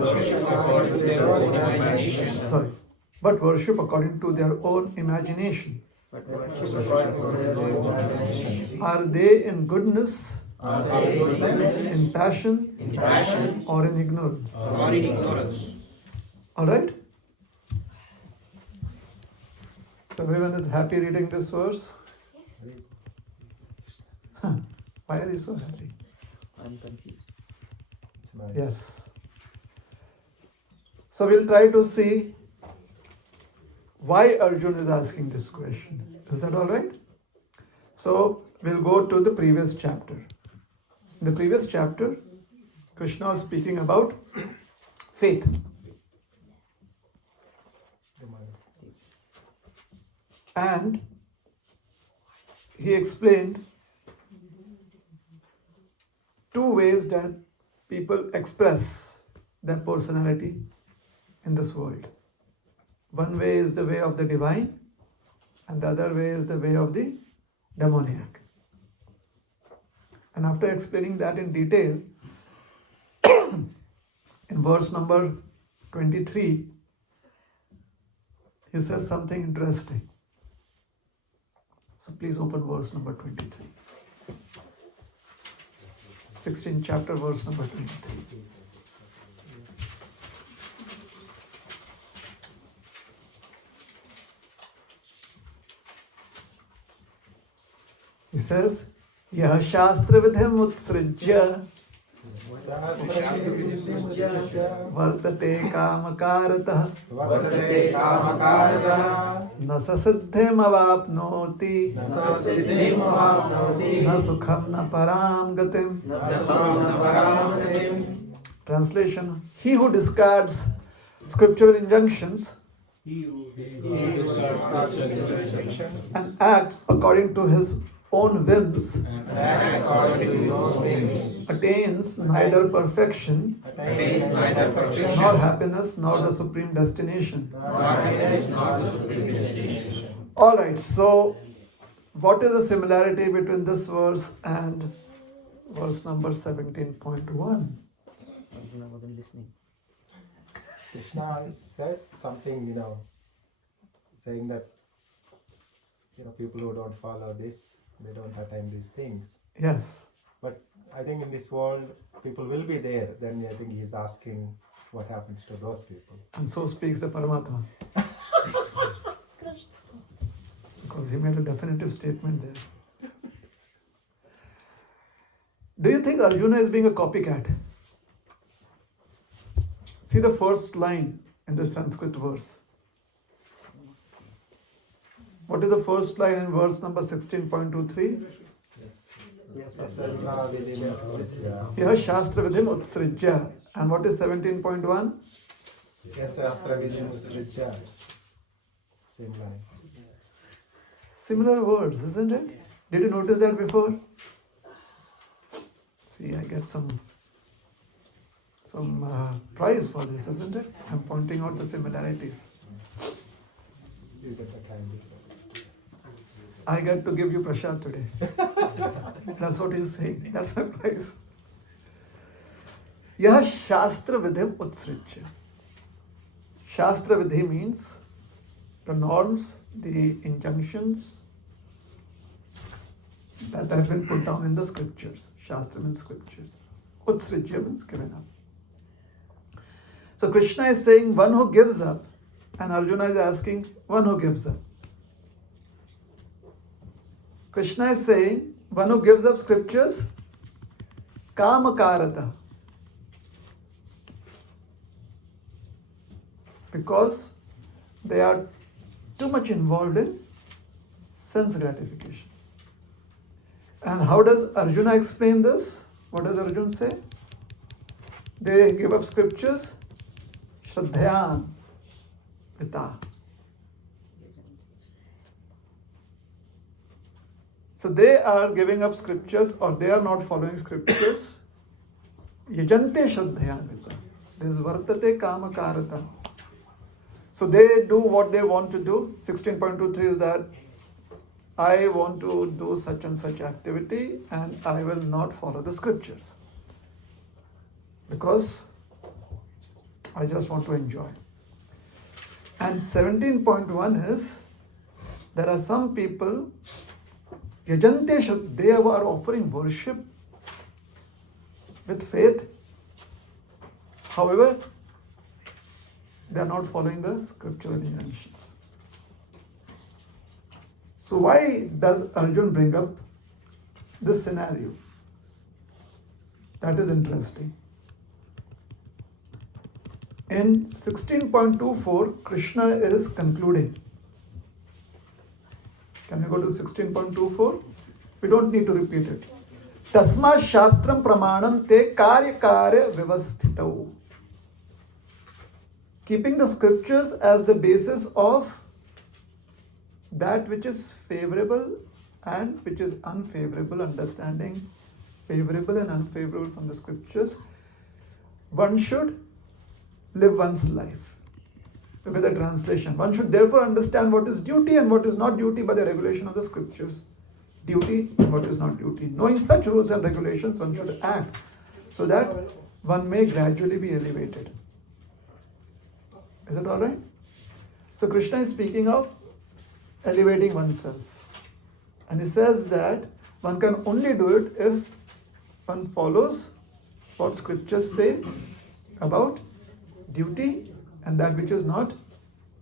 worship according to their own imagination. Sorry. But worship according to their own imagination. Are they in goodness, in passion, or in ignorance? All right? So everyone is happy reading this verse? Why are you so happy? I'm confused. It's nice. Yes. So we'll try to see why Arjun is asking this question. Is that all right? So we'll go to the previous chapter. In the previous chapter, Krishna was speaking about faith. And he explained two ways that people express their personality in this world. One way is the way of the divine, and the other way is the way of the demoniac. And after explaining that in detail, in verse number 23, he says something interesting. So please open verse number 23. 16th chapter, verse number 23. He says, Yah shastra vidhim utsrijya vartate kamakaratah na sasiddhim avapnoti na sukham na param gatim. Translation: He who discards scriptural injunctions and acts according to his own whims attains neither perfection nor happiness nor the supreme destination. Alright, so what is the similarity between this verse and verse number 17.1? I wasn't listening. Krishna said something, saying that, people who don't follow this, they don't attain these things. Yes. But I think in this world, people will be there. Then I think he's asking what happens to those people. And so speaks the Paramatma. Because he made a definitive statement there. Do you think Arjuna is being a copycat? See the first line in the Sanskrit verse. What is the first line in verse number 16.23? Yah shastra vidhim utsrijya. And what is 17.1? Same line. Similar words, isn't it? Did you notice that before? See, I get some prize for this, isn't it? I'm pointing out the similarities. You get the kind of I get to give you prasad today. That's what he's saying. That's my prize. Yah shastra vidhim utsrijya. Shastra vidhi means the norms, the injunctions that have been put down in the scriptures. Shastra means scriptures. Utsrijya means given up. So Krishna is saying one who gives up, and Arjuna is asking one who gives up. Krishna is saying one who gives up scriptures, kamakarata. Because they are too much involved in sense gratification. And how does Arjuna explain this? What does Arjuna say? They give up scriptures, shraddhayan pita. So they are giving up scriptures, or they are not following scriptures. Yajante shraddhayan pita. This vartate kamakarata. So they do what they want to do. 16.23 is that I want to do such and such activity and I will not follow the scriptures. Because I just want to enjoy. And 17.1 is, there are some people, yajante, they are offering worship with faith. However, they are not following the scriptural injunctions. So why does Arjun bring up this scenario? That is interesting. In 16.24, Krishna is concluding. Can you go to 16.24? We don't need to repeat it. Tasma shastram pramanam te karya karya vivasthitau. Keeping the scriptures as the basis of that which is favorable and which is unfavorable, understanding favorable and unfavorable from the scriptures, one should live one's life. With a translation, one should therefore understand what is duty and what is not duty by the regulation of the scriptures. Duty and what is not duty. Knowing such rules and regulations, one should act so that one may gradually be elevated. Is it alright? So Krishna is speaking of elevating oneself. And he says that one can only do it if one follows what scriptures say about duty and that which is not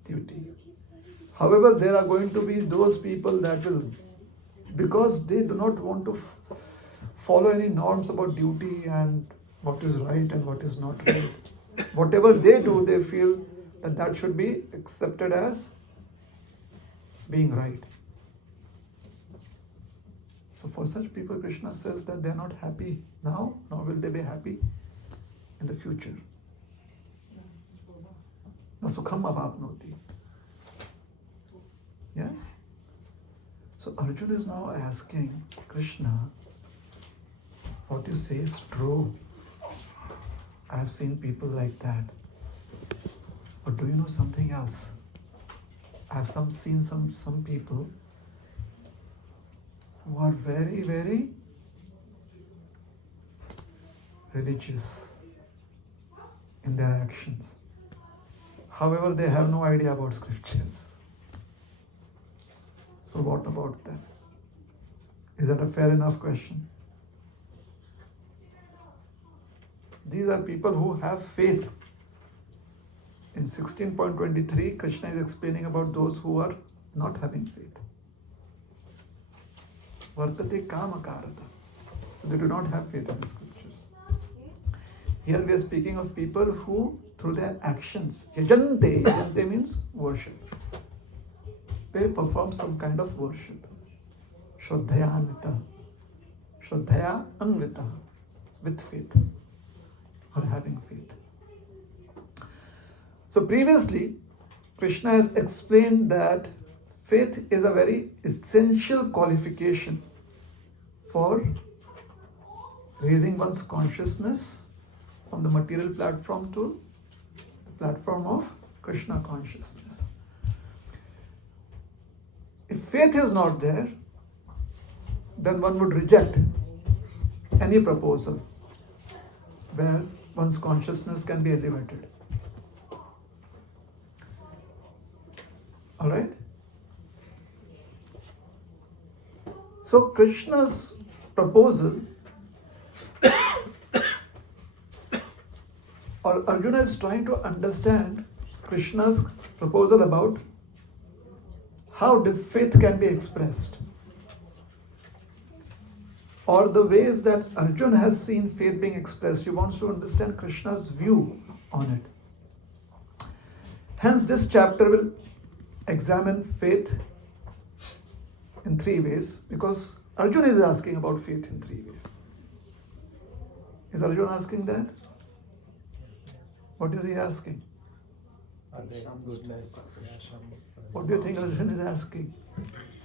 duty. However, there are going to be those people that will, because they do not want to follow any norms about duty and what is right and what is not right. Whatever they do, they feel that should be accepted as being right. So for such people, Krishna says that they are not happy now, nor will they be happy in the future. Na sukham avapnoti. Yes? So Arjuna is now asking Krishna, what you say is true. I have seen people like that. But do you know something else? I have seen some people who are very, very religious in their actions. However, they have no idea about scriptures. So what about them? Is that a fair enough question? These are people who have faith. In 16.23, Krishna is explaining about those who are not having faith. Vartate kamakarata. So they do not have faith in the scriptures. Here we are speaking of people who, through their actions, yajante means worship. They perform some kind of worship. Shraddhaya anvita, with faith, or having faith. So previously, Krishna has explained that faith is a very essential qualification for raising one's consciousness from the material platform to the platform of Krishna consciousness. If faith is not there, then one would reject any proposal where one's consciousness can be elevated. Alright? So Krishna's proposal, or Arjuna is trying to understand Krishna's proposal about how faith can be expressed, or the ways that Arjuna has seen faith being expressed. He wants to understand Krishna's view on it. Hence, this chapter will examine faith in three ways, because Arjuna is asking about faith in three ways. Is Arjuna asking that? What is he asking? Goodness. What do you think Arjuna is asking?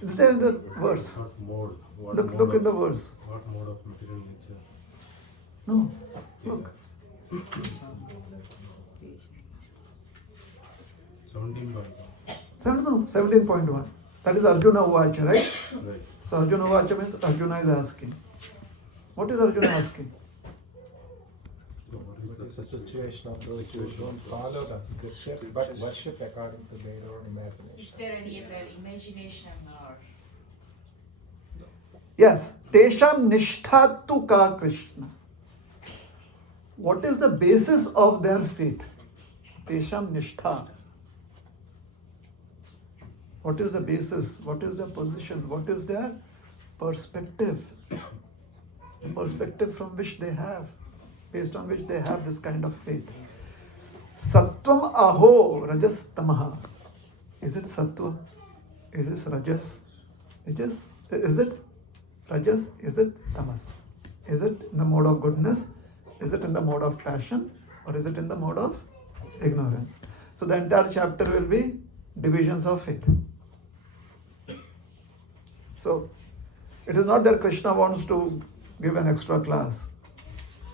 It's there in the verse. What mode? Look in the verse. What mode of material nature? No, look. 17.1. That is Arjuna Uvacha, right? Right. So Arjuna Uvacha means Arjuna is asking. What is Arjuna asking? So what is the the situation of those who don't follow the scriptures but worship according to their own Is imagination. there any other imagination or Yes, Tesham Nishtatu Ka Krishna. What is the basis of their faith? Tesham Nishtha. What is the basis? What is the position? What is their perspective? The perspective from which they have, based on which they have this kind of faith. Sattvam aho rajas tamaha. Is it sattva? Is it rajas? Is it rajas? Is it tamas? Is it in the mode of goodness? Is it in the mode of passion? Or is it in the mode of ignorance? So the entire chapter will be divisions of faith. So it is not that Krishna wants to give an extra class.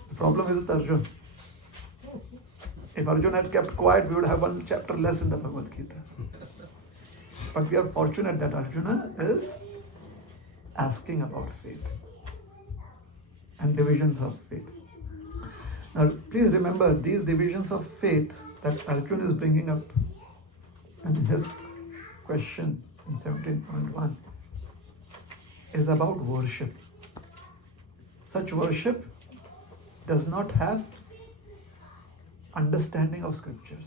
The problem is with Arjuna. If Arjuna had kept quiet, we would have one chapter less in the Bhagavad Gita. But we are fortunate that Arjuna is asking about faith and divisions of faith. Now, please remember, these divisions of faith that Arjuna is bringing up in his question in 17.1 is about worship. Such worship does not have understanding of scriptures.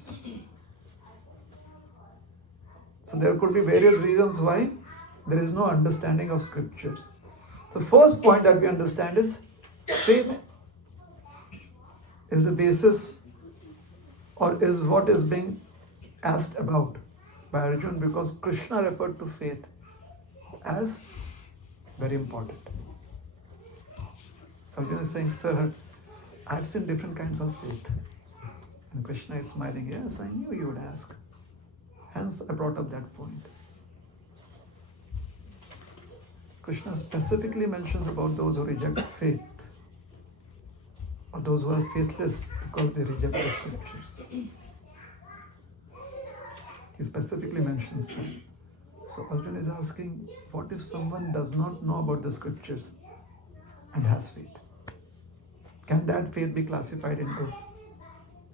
So there could be various reasons why there is no understanding of scriptures. The first point that we understand is faith is the basis or is what is being asked about by Arjuna, because Krishna referred to faith as very important. So Arjuna is saying, sir, I've seen different kinds of faith. And Krishna is smiling, yes, I knew you would ask. Hence I brought up that point. Krishna specifically mentions about those who reject faith, or those who are faithless because they reject the scriptures. He specifically mentions that. So Arjuna is asking, what if someone does not know about the scriptures and has faith? Can that faith be classified into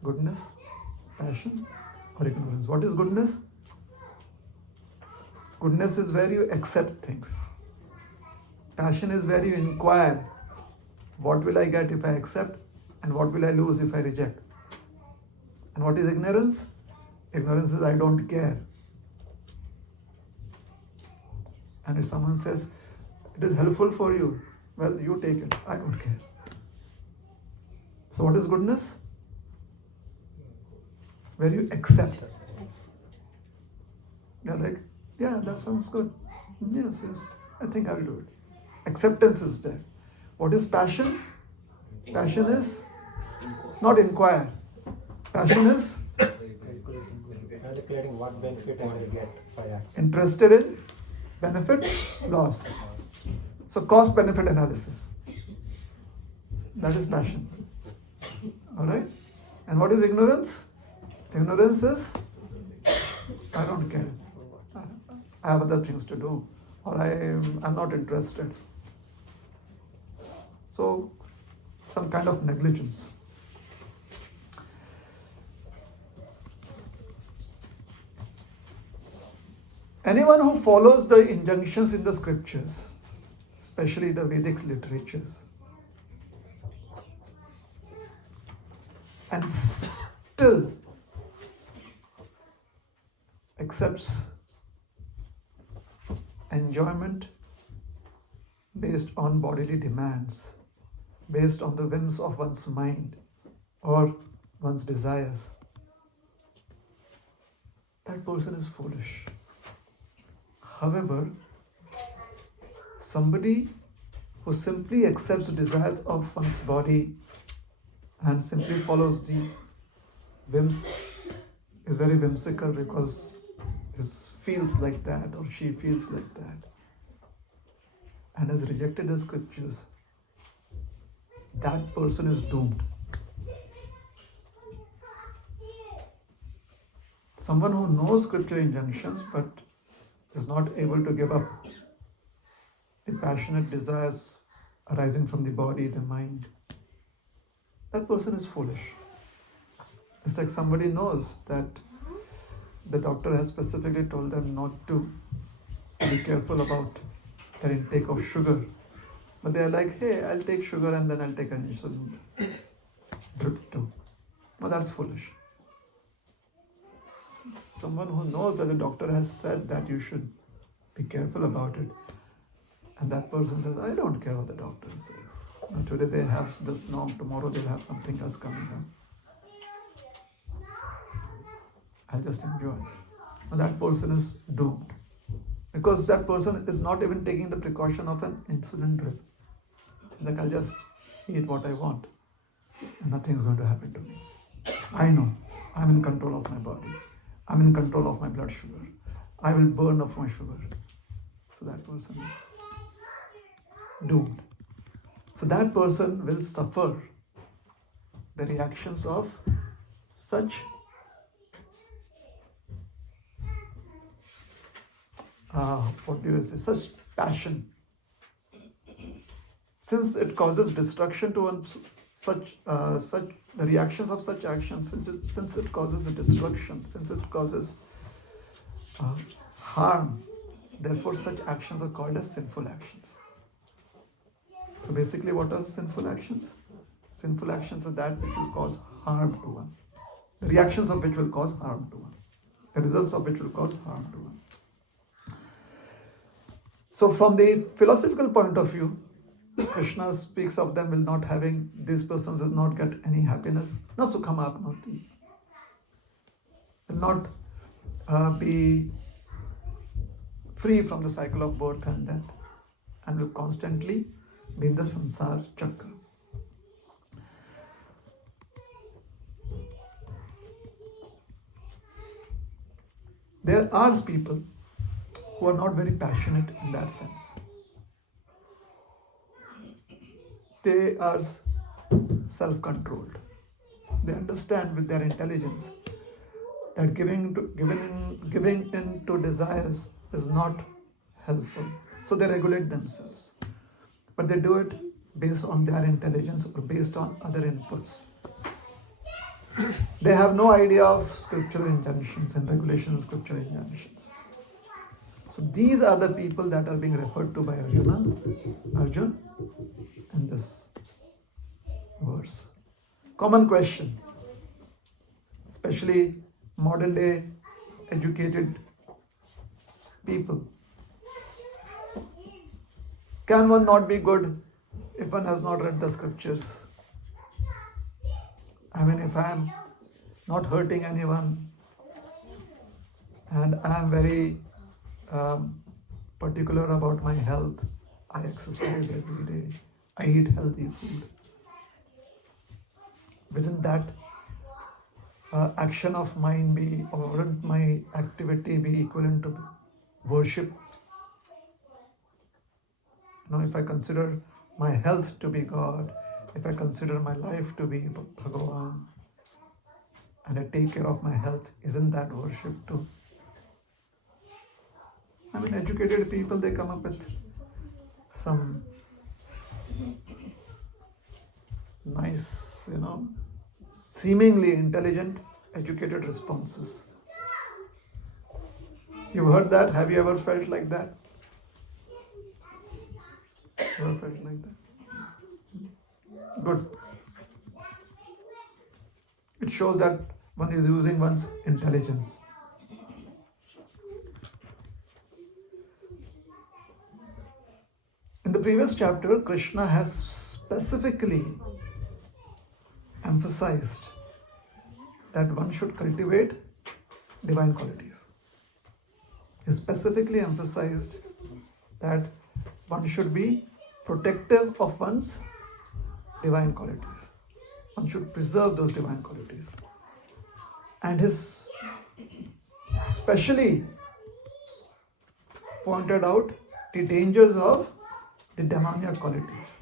goodness, passion, or ignorance? What is goodness? Goodness is where you accept things. Passion is where you inquire, what will I get if I accept, and what will I lose if I reject? And what is ignorance? Ignorance is I don't care. And if someone says, it is helpful for you, well, you take it, I don't care. So what is goodness? Where you accept. They're like, yeah, that sounds good. Yes, I think I'll do it. Acceptance is there. What is passion? Passion is not inquire. Passion is Calculating what benefit I will get if I accept. interested in benefit, loss. So cost benefit analysis. That is passion. Alright? And what is ignorance? Ignorance is I don't care. I have other things to do, or I'm not interested. So some kind of negligence. Anyone who follows the injunctions in the scriptures, especially the Vedic literatures, and still accepts enjoyment based on bodily demands, based on the whims of one's mind or one's desires, that person is foolish. However, somebody who simply accepts the desires of one's body and simply follows the whims is very whimsical because he feels like that or she feels like that and has rejected the scriptures, that person is doomed. Someone who knows scripture injunctions but is not able to give up the passionate desires arising from the body, the mind, that person is foolish. It's like somebody knows that the doctor has specifically told them not to be careful about their intake of sugar. But they're like, hey, I'll take sugar and then I'll take an insulin drip too. Well, that's foolish. Someone who knows that the doctor has said that you should be careful about it, and that person says, I don't care what the doctor says. Now, today they have this norm, tomorrow they'll have something else coming up. I'll just enjoy. Now, that person is doomed. Because that person is not even taking the precaution of an insulin drip. Like, I'll just eat what I want and nothing is going to happen to me. I know I'm in control of my body. I'm in control of my blood sugar. I will burn off my sugar. So that person is doomed. So that person will suffer the reactions of such such passion. Since it causes destruction to one, such the reactions of such actions, since it causes a destruction, since it causes harm, therefore such actions are called as sinful actions. So basically, what are sinful actions? Sinful actions are that which will cause harm to one. The reactions of which will cause harm to one. The results of which will cause harm to one. So from the philosophical point of view, Krishna speaks of them will not having, these persons will not get any happiness. Na sukham apnoti. Will not be free from the cycle of birth and death, and will constantly be in the samsara chakra. There are people who are not very passionate in that sense. They are self-controlled. They understand with their intelligence that giving in to desires is not helpful. So they regulate themselves. But they do it based on their intelligence or based on other inputs. They have no idea of scriptural injunctions and regulations of scriptural injunctions. So these are the people that are being referred to by Arjun in this verse. Common question, especially modern day educated people. Can one not be good if one has not read the scriptures? I mean, if I am not hurting anyone and I am very particular about my health, I exercise every day, I eat healthy food. Wouldn't that action of mine be, or wouldn't my activity be equivalent to worship? Now, if I consider my health to be God, if I consider my life to be Bhagavan, and I take care of my health, isn't that worship too? I mean, educated people, they come up with some nice, seemingly intelligent, educated responses. You've heard that? Have you ever felt like that? Ever felt like that? Good. It shows that one is using one's intelligence. In the previous chapter, Krishna has specifically emphasized that one should cultivate divine qualities. He specifically emphasized that one should be protective of one's divine qualities. One should preserve those divine qualities. And his specially pointed out the dangers of the demoniac qualities.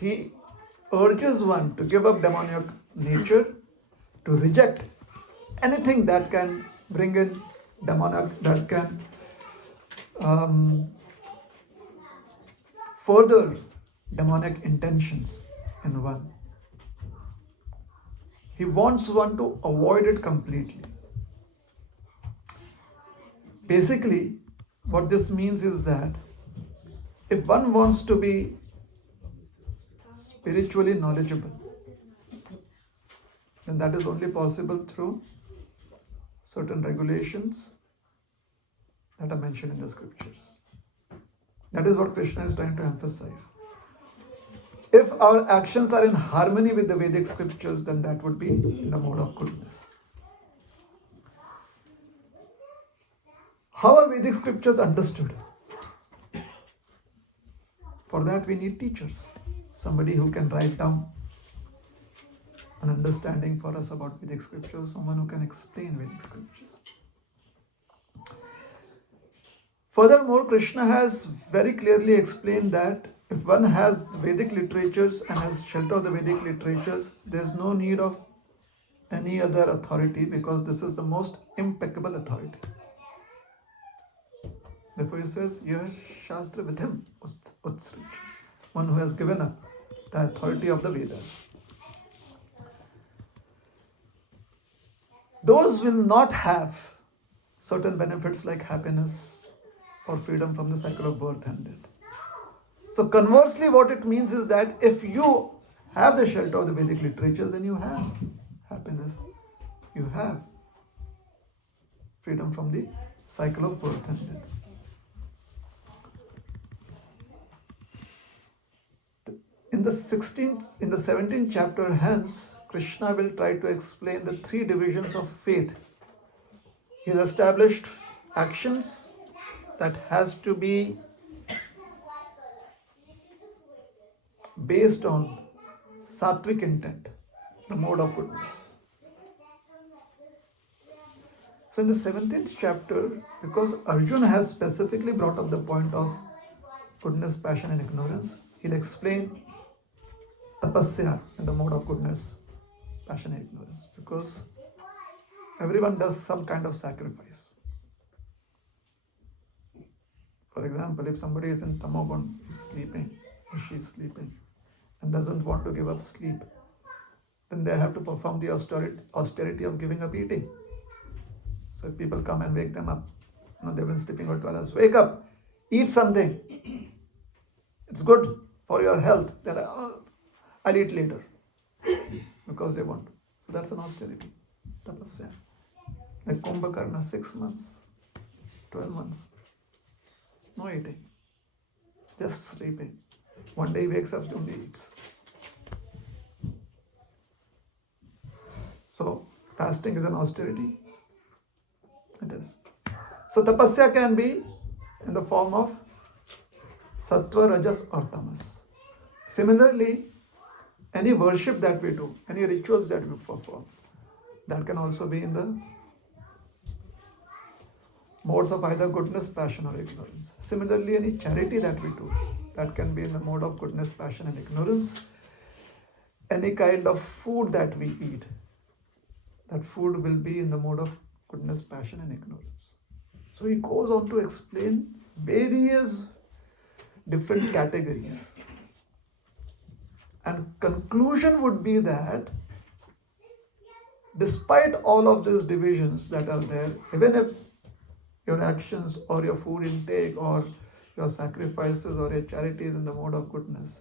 He urges one to give up demoniac nature, to reject anything that can bring in demoniac, that can further demonic intentions in one. He wants one to avoid it completely. Basically, what this means is that if one wants to be spiritually knowledgeable, then that is only possible through certain regulations that are mentioned in the scriptures. That is what Krishna is trying to emphasize. If our actions are in harmony with the Vedic scriptures, then that would be in the mode of goodness. How are Vedic scriptures understood? For that we need teachers. Somebody who can write down an understanding for us about Vedic scriptures, someone who can explain Vedic scriptures. Furthermore, Krishna has very clearly explained that if one has the Vedic literatures and has shelter of the Vedic literatures, there is no need of any other authority because this is the most impeccable authority. Therefore he says, Yah Shastra Vidhim Utsrich, one who has given up the authority of the Vedas. Those will not have certain benefits like happiness or freedom from the cycle of birth and death. So conversely, what it means is that if you have the shelter of the Vedic literatures, then you have happiness, you have freedom from the cycle of birth and death. In the 17th chapter, hence, Krishna will try to explain the three divisions of faith. He has established actions that has to be based on sattvic intent, the mode of goodness. So in the 17th chapter, because Arjuna has specifically brought up the point of goodness, passion and ignorance, he'll explain tapasya in the mode of goodness, passion and ignorance, because everyone does some kind of sacrifice. For example, if somebody is in tamogun, is sleeping, or she is sleeping, and doesn't want to give up sleep, then they have to perform the austerity of giving up eating. So if people come and wake them up, they've been sleeping for 12 hours, wake up, eat something. It's good for your health. They're like, oh, I'll eat later, because they want to. So that's an austerity, tapasya. Like Kumbhakarna, 6 months, 12 months, no eating, just sleeping. One day he wakes up, only eats. So fasting is an austerity. It is. So tapasya can be in the form of sattva, rajas or tamas. Similarly, any worship that we do, any rituals that we perform, that can also be in the modes of either goodness, passion or ignorance. Similarly, any charity that we do, that can be in the mode of goodness, passion and ignorance. Any kind of food that we eat, that food will be in the mode of goodness, passion and ignorance. So he goes on to explain various different categories. And conclusion would be that despite all of these divisions that are there, even if your actions or your food intake or your sacrifices or your charity is in the mode of goodness,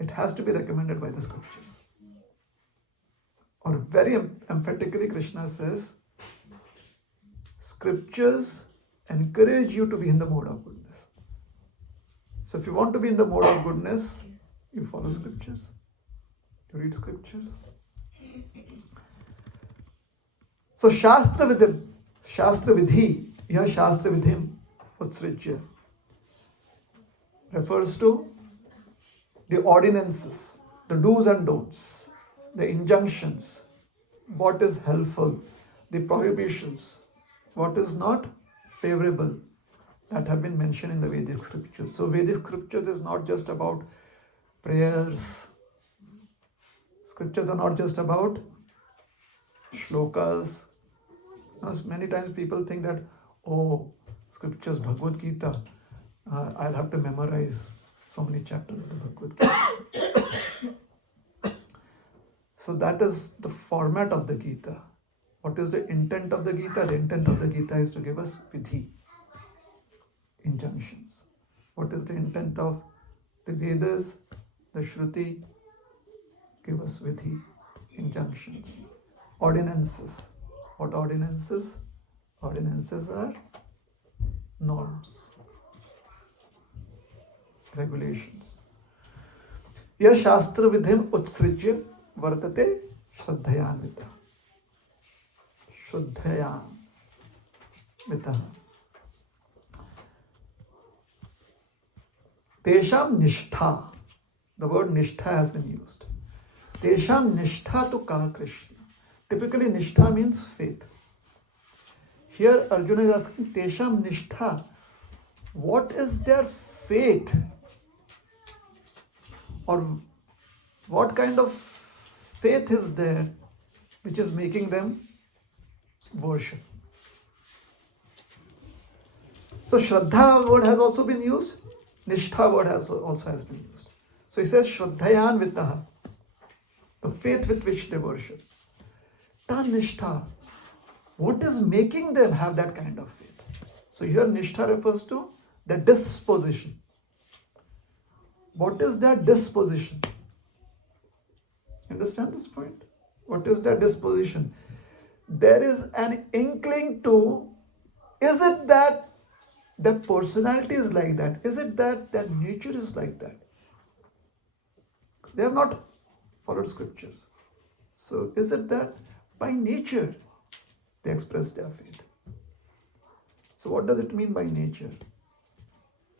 it has to be recommended by the scriptures. Or very emphatically, Krishna says, scriptures encourage you to be in the mode of goodness. So if you want to be in the mode of goodness, you follow scriptures, you read scriptures. So Shastra Vidhi, Yah Shastra Vidhim Utsricya refers to the ordinances, the do's and don'ts, the injunctions, what is helpful, the prohibitions, what is not favorable, that have been mentioned in the Vedic scriptures. So Vedic scriptures is not just about prayers. Scriptures are not just about shlokas. Many times people think that, oh, scriptures, Bhagavad Gita, I'll have to memorize so many chapters of the Bhagavad Gita. So that is the format of the Gita. What is the intent of the Gita? The intent of the Gita is to give us vidhi, injunctions. What is the intent of the Vedas? The Shruti give us vidhi, injunctions. Ordinances. What ordinances? Ordinances are norms, regulations. यह शास्त्र विधिम उत्सृज्य वर्तते श्रद्धयान्वितः. श्रद्धयान्वितः. तेषां निष्ठा. The word nishtha has been used. Tesham nishtha tu ka Krishna. Typically, nishtha means faith. Here, Arjuna is asking Tesham nishtha. What is their faith? Or what kind of faith is there which is making them worship? So, Shraddha word has also been used. Nishtha word also has been used. So he says, Shraddhayan Vitaha, the faith with which they worship. Tan Nishtha, what is making them have that kind of faith? So here Nishtha refers to the disposition. What is that disposition? Understand this point? What is that disposition? There is an inkling to, is it that the personality is like that? Is it that their nature is like that? They have not followed scriptures. So is it that by nature they express their faith? So what does it mean by nature?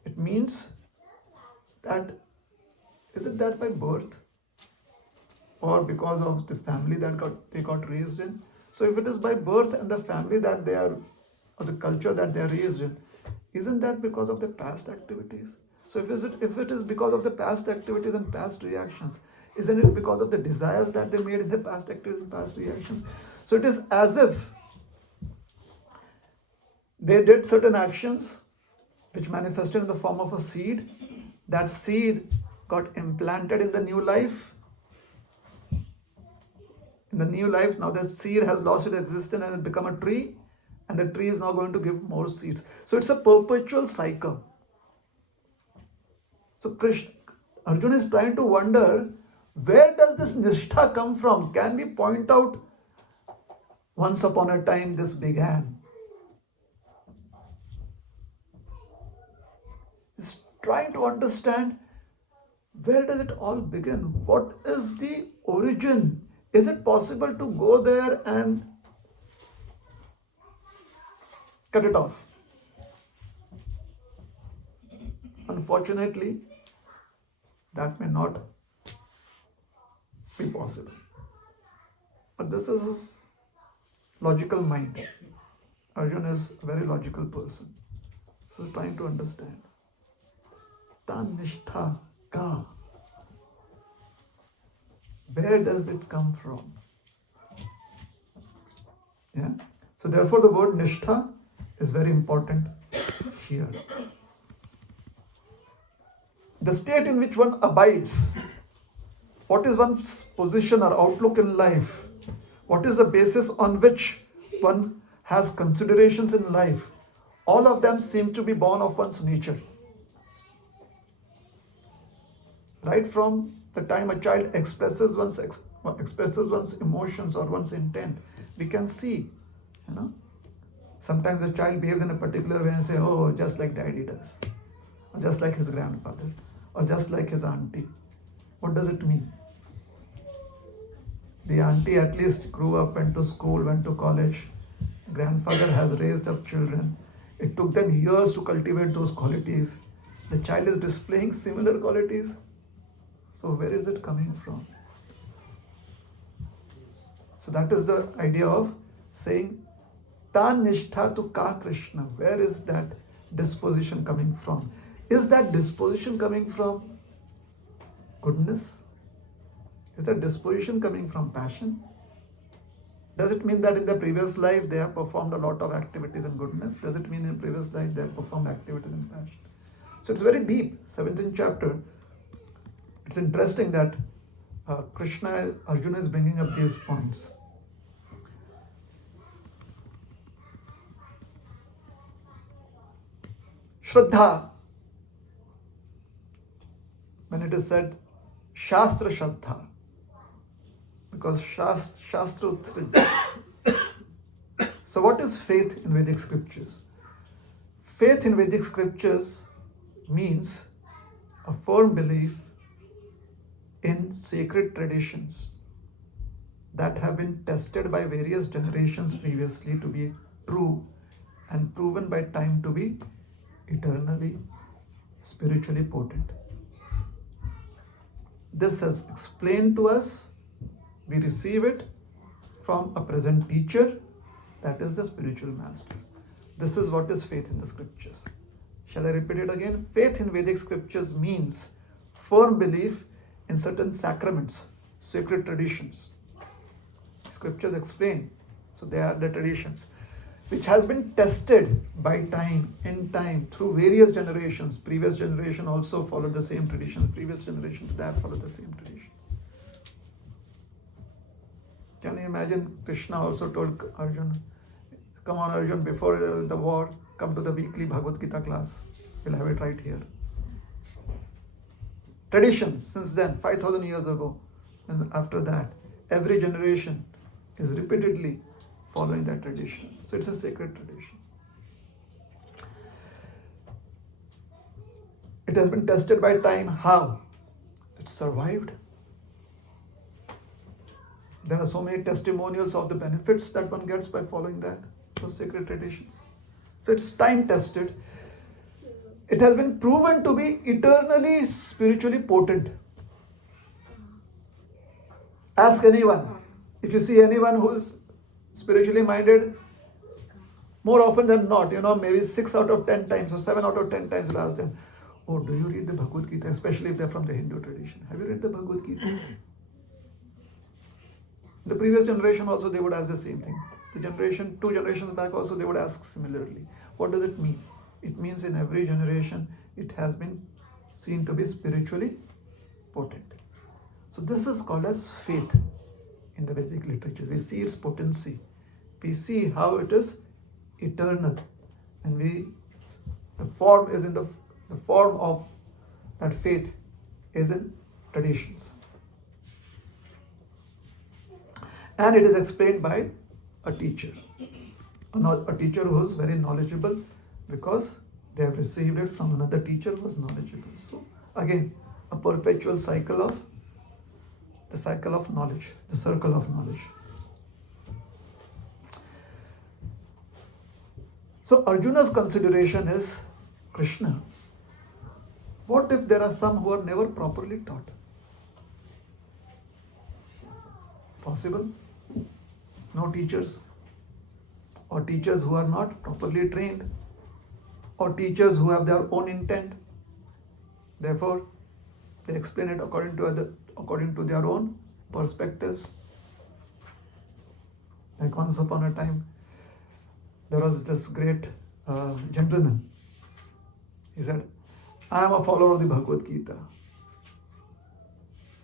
It means that, is it that by birth or because of the family that they got raised in? So if it is by birth and the family that they are, or the culture that they are raised in, isn't that because of the past activities? So if it is because of the past activities and past reactions, isn't it because of the desires that they made in the past activities and past reactions? So it is as if they did certain actions which manifested in the form of a seed. That seed got implanted in the new life. In the new life, now that seed has lost its existence and has become a tree, and the tree is now going to give more seeds. So it's a perpetual cycle. So Arjuna is trying to wonder, where does this nishtha come from? Can we point out, once upon a time this began? He's trying to understand, where does it all begin? What is the origin? Is it possible to go there and cut it off? Unfortunately, that may not be possible. But this is his logical mind. Arjuna is a very logical person. So he's trying to understand. Tan nishtha ka. Where does it come from? Yeah. So therefore the word nishtha is very important here. The state in which one abides. What is one's position or outlook in life? What is the basis on which one has considerations in life? All of them seem to be born of one's nature. Right from the time a child expresses one's emotions or one's intent, we can see, sometimes a child behaves in a particular way and say, oh, just like daddy does, or just like his grandfather, or just like his auntie. What does it mean? The auntie at least grew up, went to school, went to college. Grandfather has raised up children. It took them years to cultivate those qualities. The child is displaying similar qualities. So where is it coming from? So that is the idea of saying, Tan nishtha tu ka Krishna. Where is that disposition coming from? Is that disposition coming from goodness? Is that disposition coming from passion? Does it mean that in the previous life they have performed a lot of activities in goodness? Does it mean in previous life they have performed activities in passion? So it's very deep. 17th chapter. It's interesting that Arjuna is bringing up these points. Shraddha, when it is said Shastra Shraddha, because Shastra Uttrit. So what is faith in Vedic scriptures? Faith in Vedic scriptures means a firm belief in sacred traditions that have been tested by various generations previously to be true and proven by time to be eternally spiritually potent. This is explained to us. We receive it from a present teacher, that is the spiritual master. This is what is faith in the scriptures. Shall I repeat it again? Faith in Vedic scriptures means firm belief in certain sacraments, sacred traditions. Scriptures explain, so they are the traditions, which has been tested by time, in time, through various generations. Previous generation also followed the same tradition. Previous generation to that followed the same tradition. Can you imagine? Krishna also told Arjuna, come on Arjuna, before the war, come to the weekly Bhagavad Gita class. We'll have it right here. Tradition since then, 5,000 years ago. And after that, every generation is repeatedly following that tradition. So it's a sacred tradition. It has been tested by time. How? It survived. There are so many testimonials of the benefits that one gets by following that, those sacred traditions. So it's time tested. It has been proven to be eternally spiritually potent. Ask anyone. If you see anyone who's spiritually minded, more often than not, maybe 6 out of 10 times or 7 out of 10 times you'll ask them, oh, do you read the Bhagavad Gita? Especially if they're from the Hindu tradition. Have you read the Bhagavad Gita? The previous generation also, they would ask the same thing. The generation, 2 generations back also, they would ask similarly. What does it mean? It means in every generation, it has been seen to be spiritually potent. So this is called as faith in the Vedic literature. We see its potency. We see how it is eternal. And the form is in the form of that faith is in traditions. And it is explained by a teacher. A teacher who is very knowledgeable because they have received it from another teacher who was knowledgeable. So again, a perpetual cycle of knowledge, the circle of knowledge. So Arjuna's consideration is Krishna. What if there are some who are never properly taught? Possible? No teachers, or teachers who are not properly trained, or teachers who have their own intent. Therefore, they explain it according to their own perspectives. Like once upon a time, there was this great gentleman. He said, I am a follower of the Bhagavad Gita.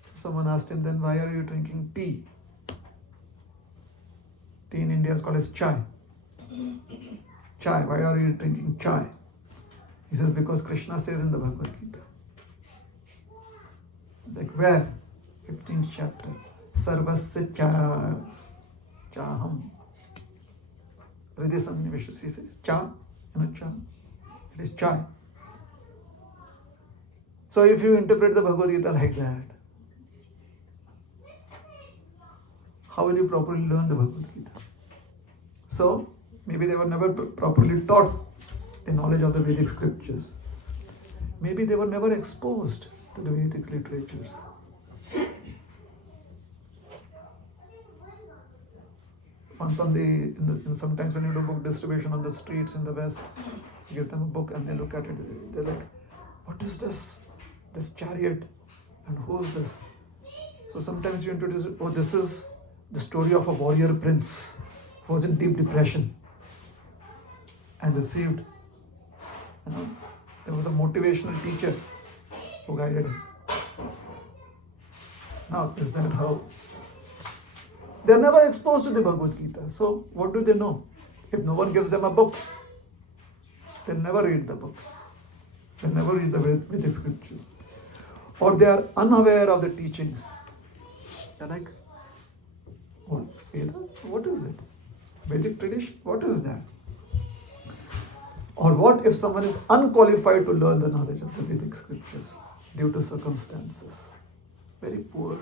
So someone asked him, then why are you drinking tea? Tea in India is called as chai. Chai, why are you drinking chai? He says, because Krishna says in the Bhagavad Gita. It's like, where? 15th chapter. Sarvasya chaham. Hridaya Sannivesh. He says, cha, cha. It is chai. So if you interpret the Bhagavad Gita like that, how will you properly learn the Bhagavad Gita? So, maybe they were never properly taught the knowledge of the Vedic scriptures. Maybe they were never exposed to the Vedic literatures. Once sometimes when you do book distribution on the streets in the West, you give them a book and they look at it, they're like, what is this? This chariot? And who is this? So sometimes you introduce it, oh, this is the story of a warrior prince who was in deep depression and received, there was a motivational teacher who guided him. Now, is that how? They're never exposed to the Bhagavad Gita. So, what do they know? If no one gives them a book, they'll never read the book. They'll never read the Vedic scriptures. Or they are unaware of the teachings. They're like, what? Veda? What is it? Vedic tradition? What is that? Or what if someone is unqualified to learn the knowledge of the Vedic scriptures due to circumstances? Very poor,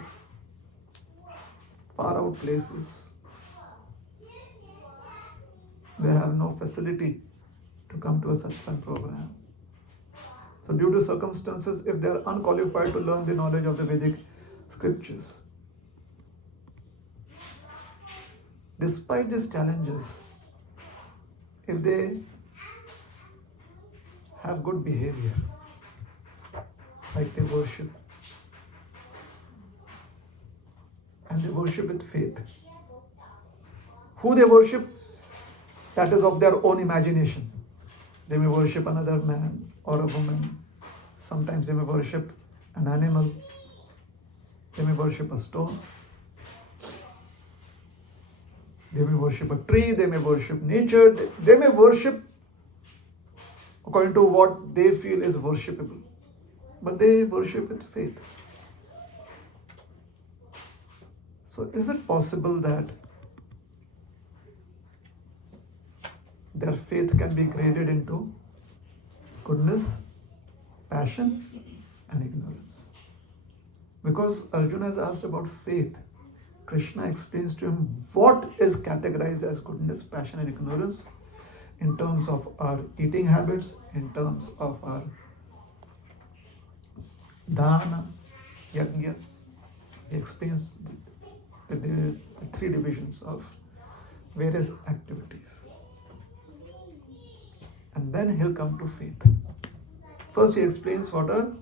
far out places. They have no facility to come to a satsang program. So due to circumstances, if they are unqualified to learn the knowledge of the Vedic scriptures, despite these challenges, if they have good behavior, like they worship, and they worship with faith. Who they worship, that is of their own imagination. They may worship another man or a woman. Sometimes they may worship an animal. They may worship a stone. They may worship a tree. They may worship nature. They may worship according to what they feel is worshipable. But they worship with faith. So is it possible that their faith can be graded into goodness, passion, and ignorance? Because Arjuna has asked about faith, Krishna explains to him what is categorized as goodness, passion, and ignorance in terms of our eating habits, in terms of our dana, yajna. He explains the three divisions of various activities. And then he'll come to faith. First he explains what are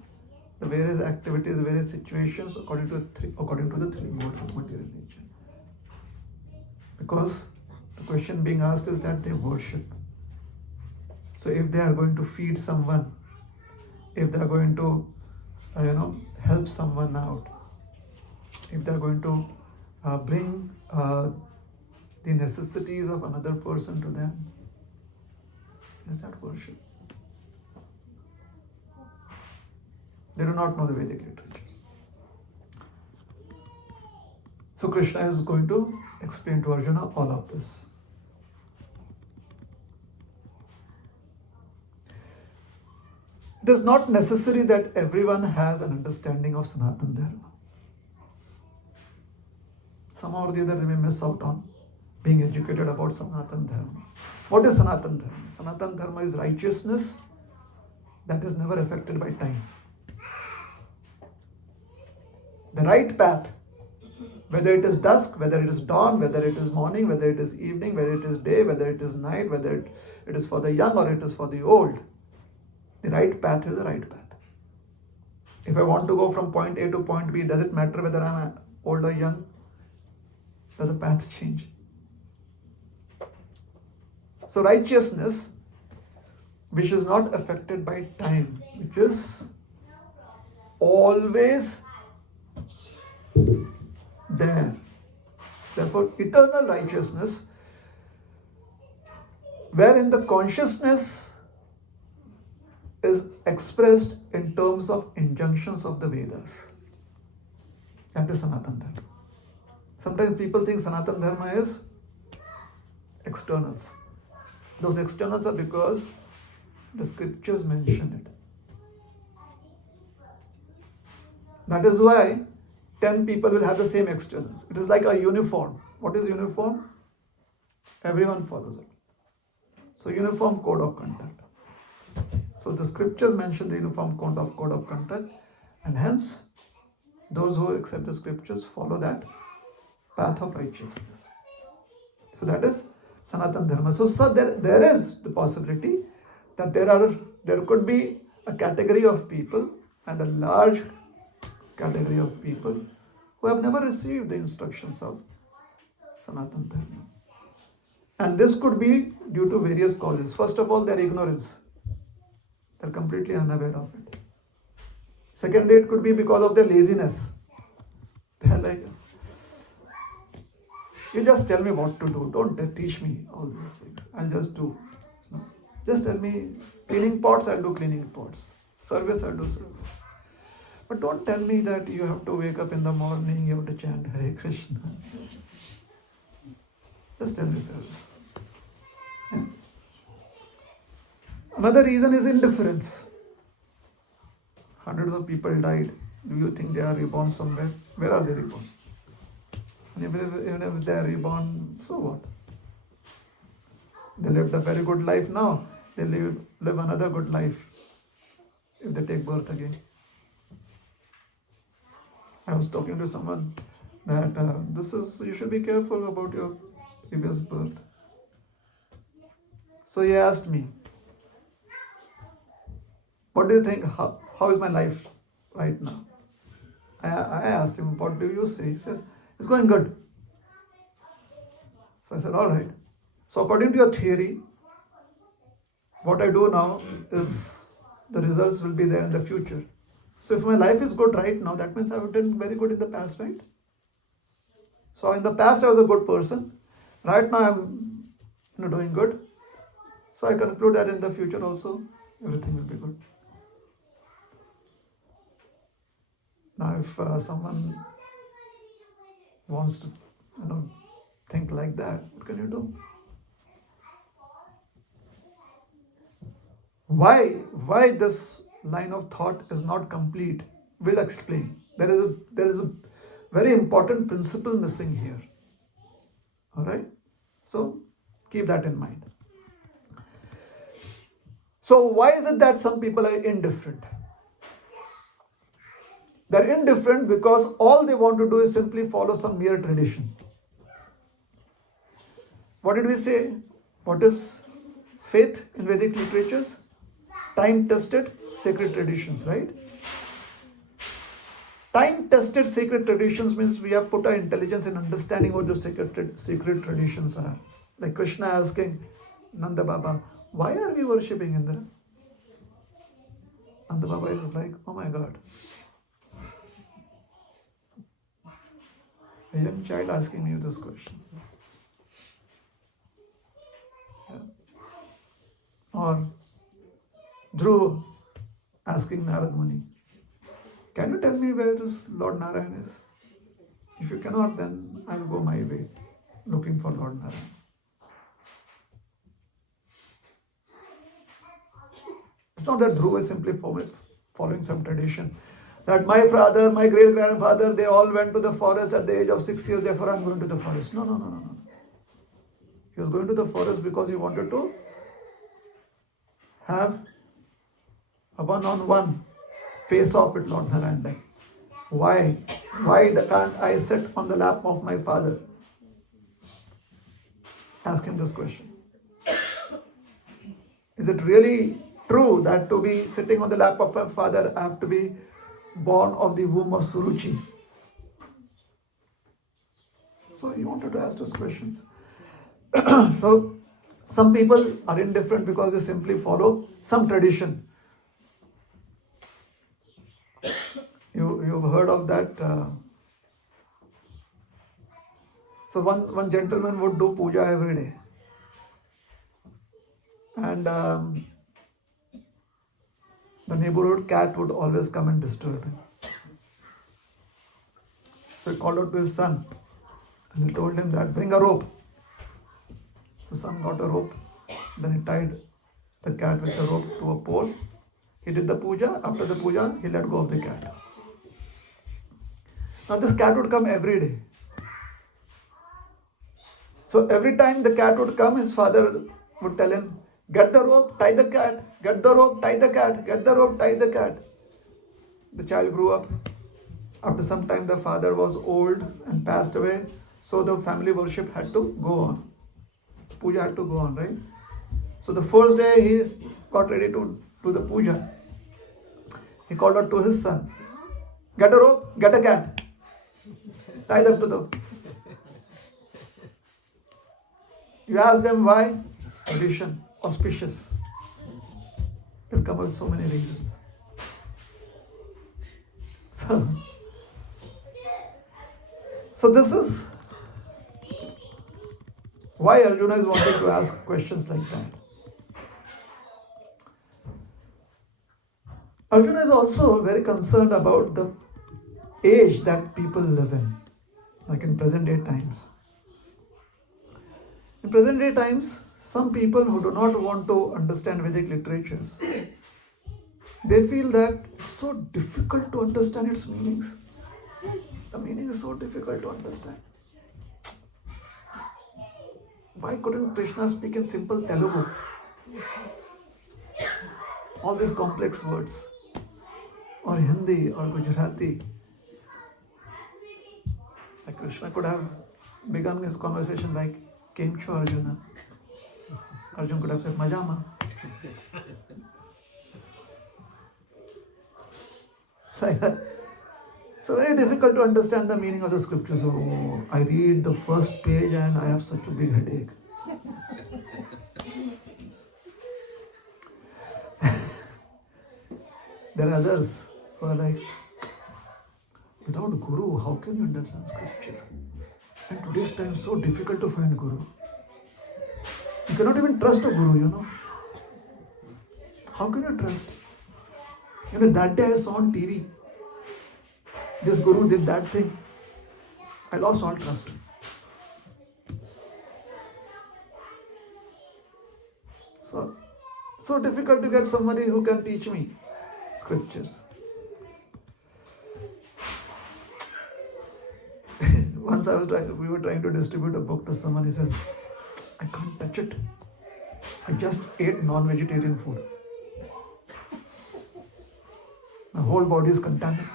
the various activities, various situations according to the three modes of material nature. Because the question being asked is that they worship. So if they are going to feed someone, if they are going to help someone out, if they are going to bring the necessities of another person to them, is that worship? They do not know the Vedic literature. So Krishna is going to explain to Arjuna all of this. It is not necessary that everyone has an understanding of Sanatana Dharma. Somehow or the other they may miss out on being educated about Sanatana Dharma. What is Sanatana Dharma? Sanatana Dharma is righteousness that is never affected by time. The right path, whether it is dusk, whether it is dawn, whether it is morning, whether it is evening, whether it is day, whether it is night, whether it is for the young or it is for the old, the right path is the right path. If I want to go from point A to point B, does it matter whether I am old or young? Does the path change? So righteousness, which is not affected by time, which is always there. Therefore, eternal righteousness, wherein the consciousness is expressed in terms of injunctions of the Vedas. That is Sanatana Dharma. Sometimes people think Sanatana Dharma is externals. Those externals are because the scriptures mention it. That is why 10 people will have the same externals. It is like a uniform. What is uniform? Everyone follows it. So uniform code of conduct. So the scriptures mention the uniform code of conduct, and hence those who accept the scriptures follow that path of righteousness. So that is Sanatana Dharma. So there is the possibility that there could be a category of people, and a large category of people who have never received the instructions of Sanatana Dharma. And this could be due to various causes. First of all, their ignorance. They're completely unaware of it. Secondly, it could be because of their laziness. like, you just tell me what to do. Don't teach me all these things. I'll just do. No. Just tell me cleaning pots, I'll do cleaning pots. Service, I'll do service. But don't tell me that you have to wake up in the morning, you have to chant Hare Krishna. Just tell me service. Yeah. Another reason is indifference. Hundreds of people died. Do you think they are reborn somewhere? Where are they reborn? And even if they are reborn, so what? They lived a very good life now. They live another good life if they take birth again. I was talking to someone that you should be careful about your previous birth. So he asked me, what do you think? How is my life right now? I asked him, what do you say? He says, it's going good. So I said, all right. So according to your theory, what I do now is the results will be there in the future. So if my life is good right now, that means I've done very good in the past, right? So in the past I was a good person. Right now I'm doing good. So I conclude that in the future also everything will be good. Now if someone wants to think like that, what can you do? Why this line of thought is not complete? We'll explain. There is a very important principle missing here. All right? So keep that in mind. So why is it that some people are indifferent? They're indifferent because all they want to do is simply follow some mere tradition. What did we say? What is faith in Vedic literatures? Time-tested sacred traditions, right? Time-tested sacred traditions means we have put our intelligence in understanding what those sacred traditions are. Like Krishna asking Nanda Baba, why are we worshipping Indra? Nanda Baba is like, oh my God. A young child asking me this question. Yeah. Or Dhruv asking Narad Muni, can you tell me where this Lord Narayan is? If you cannot, then I'll go my way looking for Lord Narayan. It's not that Dhruv is simply following some tradition. That my father, my great-grandfather, they all went to the forest at the age of 6 years, therefore I'm going to the forest. No. He was going to the forest because he wanted to have a one-on-one face-off with Lord Narayan. Like, why can't I sit on the lap of my father? Ask him this question. Is it really true that to be sitting on the lap of a father, I have to be born of the womb of Suruchi? So he wanted to ask those questions. So some people are indifferent because they simply follow some tradition. You've heard of that. So one gentleman would do puja every day. And the neighborhood cat would always come and disturb him. So he called out to his son and he told him that, bring a rope. The son got a rope. Then he tied the cat with the rope to a pole. He did the puja. After the puja, he let go of the cat. Now this cat would come every day. So every time the cat would come, his father would tell him, get the rope, tie the cat, get the rope, tie the cat, get the rope, tie the cat. The child grew up. After some time, the father was old and passed away. So the family worship had to go on. Puja had to go on, right? So the first day he got ready to do the puja. He called out to his son, get a rope, get a cat. Tie them to the... You ask them why? Tradition, auspicious. They'll come up with so many reasons. So So this is why Arjuna is wanting to ask questions like that. Arjuna is also very concerned about the age that people live in, like in present day times. In present day times, some people who do not want to understand Vedic literatures, they feel that it's so difficult to understand its meanings. The meaning is so difficult to understand. Why couldn't Krishna speak in simple Telugu? All these complex words, or Hindi, or Gujarati. Like Krishna could have begun his conversation like, Kem cho Arjuna? Arjuna could have said, Majama. Like that. So very difficult to understand the meaning of the scriptures. Oh, I read the first page and I have such a big headache. There are others who are like, without Guru, how can you understand scripture? And today's time is so difficult to find Guru. You cannot even trust a Guru, you know. How can you trust? You know, that day I saw on TV, this Guru did that thing. I lost all trust. So difficult to get somebody who can teach me scriptures. Once we were trying to distribute a book to someone. He says, I can't touch it. I just ate non-vegetarian food. My whole body is contaminated.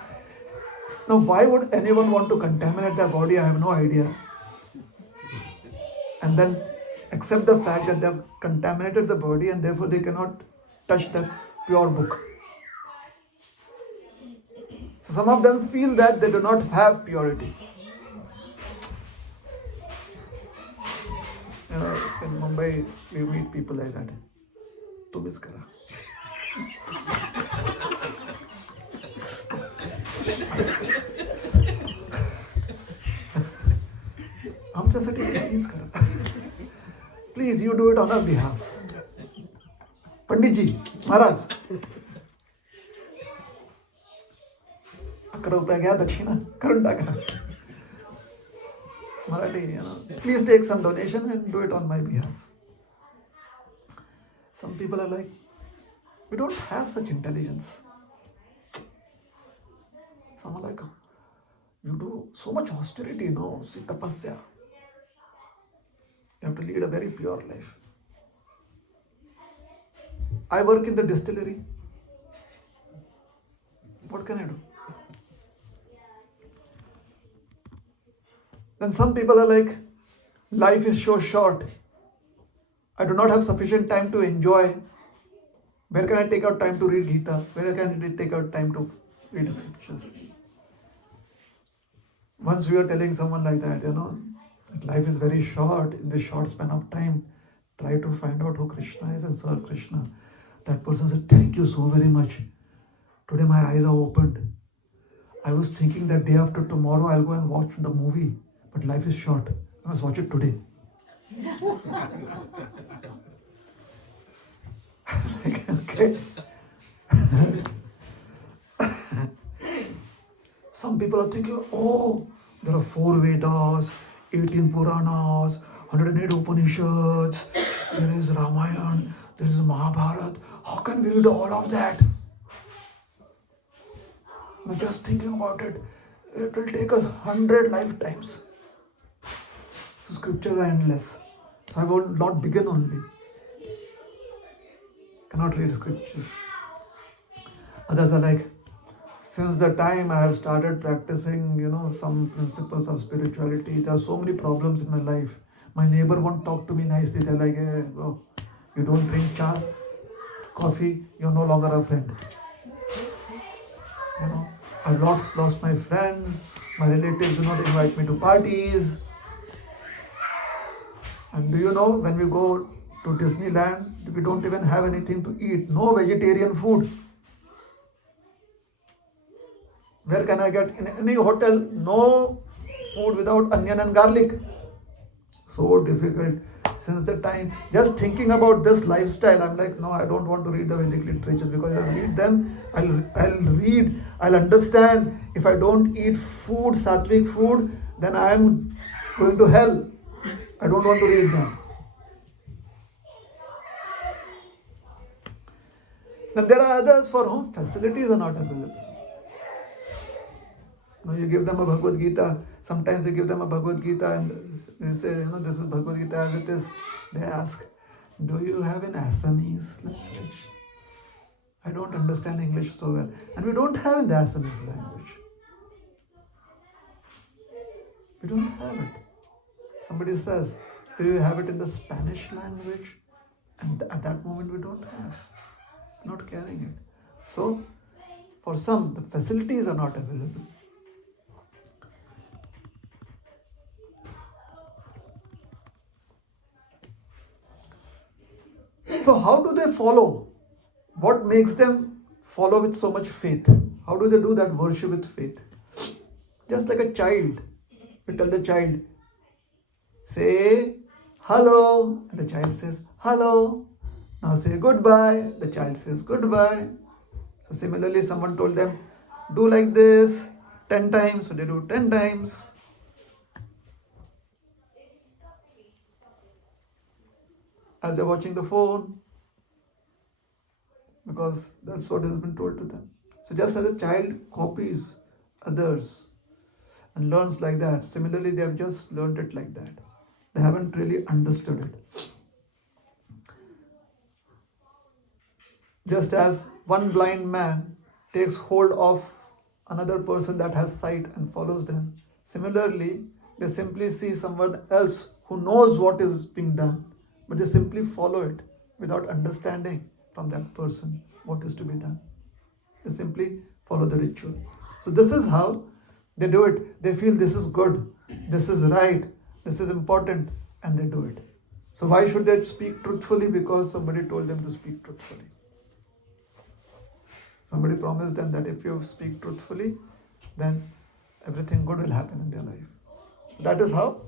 Now, why would anyone want to contaminate their body? I have no idea. And then accept the fact that they have contaminated the body and therefore they cannot touch the pure book. So some of them feel that they do not have purity. You know, in Mumbai, we meet people like that. Tu miss kara. आमच्यासाठी please करा. Please, you do it on our behalf. पंडितजी, महाराज, 11 रुपये घ्या दक्षिणा करून टाका. Marathi, you know, please take some donation and do it on my behalf. Some people are like, we don't have such intelligence. Some are like, you do so much austerity, no? See, tapasya. You have to lead a very pure life. I work in the distillery. What can I do? Then some people are like, life is so short. I do not have sufficient time to enjoy. Where can I take out time to read Gita? Where can I take out time to read the scriptures? Once we were telling someone like that, you know, that life is very short. In this short span of time, try to find out who Krishna is and serve Krishna. That person said, thank you so very much. Today my eyes are opened. I was thinking that day after tomorrow I'll go and watch the movie. But life is short. I must watch it today. Okay. Some people are thinking, oh, there are 4 Vedas, 18 Puranas, 108 Upanishads, there is Ramayana, there is Mahabharata. How can we read all of that? Now just thinking about it, it will take us 100 lifetimes. So scriptures are endless. So I will not begin only. Cannot read scriptures. Others are like, since the time I have started practicing, you know, some principles of spirituality, there are so many problems in my life. My neighbor won't talk to me nicely. They're like, hey, oh, you don't drink chai, coffee, you're no longer a friend. You know, I've lost my friends. My relatives do not invite me to parties. And do you know, when we go to Disneyland, we don't even have anything to eat. No vegetarian food. Where can I get? In any hotel, no food without onion and garlic. So difficult. Since the time, just thinking about this lifestyle, I'm like, no, I don't want to read the Vedic literatures, because I'll read them, I'll understand. If I don't eat food, sattvic food, then I'm going to hell. I don't want to read them. Then there are others for whom facilities are not available. You give them a Bhagavad Gita. Sometimes you give them a Bhagavad Gita and you say, this is Bhagavad Gita as it is. They ask, do you have an Assamese language? I don't understand English so well. And we don't have in the Assamese language. We don't have it. Somebody says, do you have it in the Spanish language? And at that moment we don't have. Not carrying it. So, for some, the facilities are not available. So how do they follow? What makes them follow with so much faith? How do they do that worship with faith? Just like a child. We tell the child, say hello. And the child says hello. Now say goodbye. The child says goodbye. So similarly, someone told them, do like this 10 times. So they do 10 times. As they're watching the phone, because that's what has been told to them. So just as a child copies others and learns like that, similarly they have just learned it like that. They haven't really understood it. Just as one blind man takes hold of another person that has sight and follows them, similarly they simply see someone else who knows what is being done, but they simply follow it without understanding from that person what is to be done. They simply follow the ritual. So this is how they do it. They feel this is good, this is right, this is important, and they do it. So why should they speak truthfully? Because somebody told them to speak truthfully. Somebody promised them that if you speak truthfully, then everything good will happen in their life. So that is how